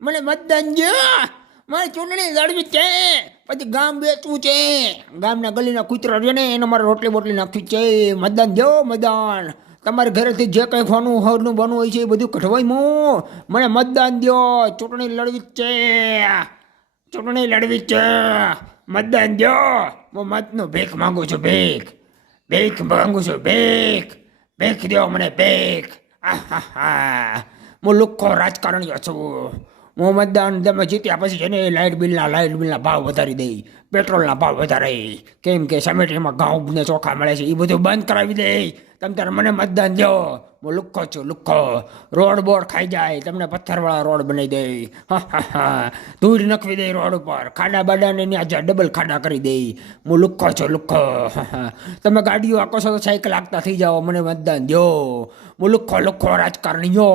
મને મતદાન દો, મારે ચૂંટણી લડવી છે, પછી ગામ બેચવું છે, ગામના ગલીના કૂતરા છે ને એને મારે રોટલી બોટલી નાખવી છે. મતદાન દો, મતદાન. તમારે ઘરેથી જે કંઈ ખાનું હરનું બનવું હોય છે એ બધું કઢવાય મને મતદાન દો. ચૂંટણી લડવી જ છે, ચૂંટણી લડવી જ છે. મતદાન દો. હું મતનું ભીખ માંગુ છું, ભીખ ભીખ માંગુ છું, ભીખ ભીખ દો મને, ભીખ. હું લુખ્ખો રાજકારણીઓ છું. હું મતદાન તમે જીત્યા પછી છે ને લાઇટ બિલના ભાવ વધારી દઈ, પેટ્રોલના ભાવ વધારે, કેમ કે સમેટીમાં ઘઉં ને ચોખા મળે છે એ બધું બંધ કરાવી દે. તમે તારે મને મતદાન દો. હું લુખ્ખો છું, લુખ્ખો. રોડ બોર્ડ ખાઈ જાય, તમને પથ્થરવાળા રોડ બનાવી દે. ધૂળ નખવી દે રોડ ઉપર, ખાડા બાડાને ત્યાં ડબલ ખાડા કરી દે. હું લુખ્ખો છું, લુખ્ખો. તમે ગાડીઓ આકો છો તો સાયકલ હાંકતા થઈ જાઓ, મને મતદાન દો. હું લુખ્ખો રાજકારણીઓ.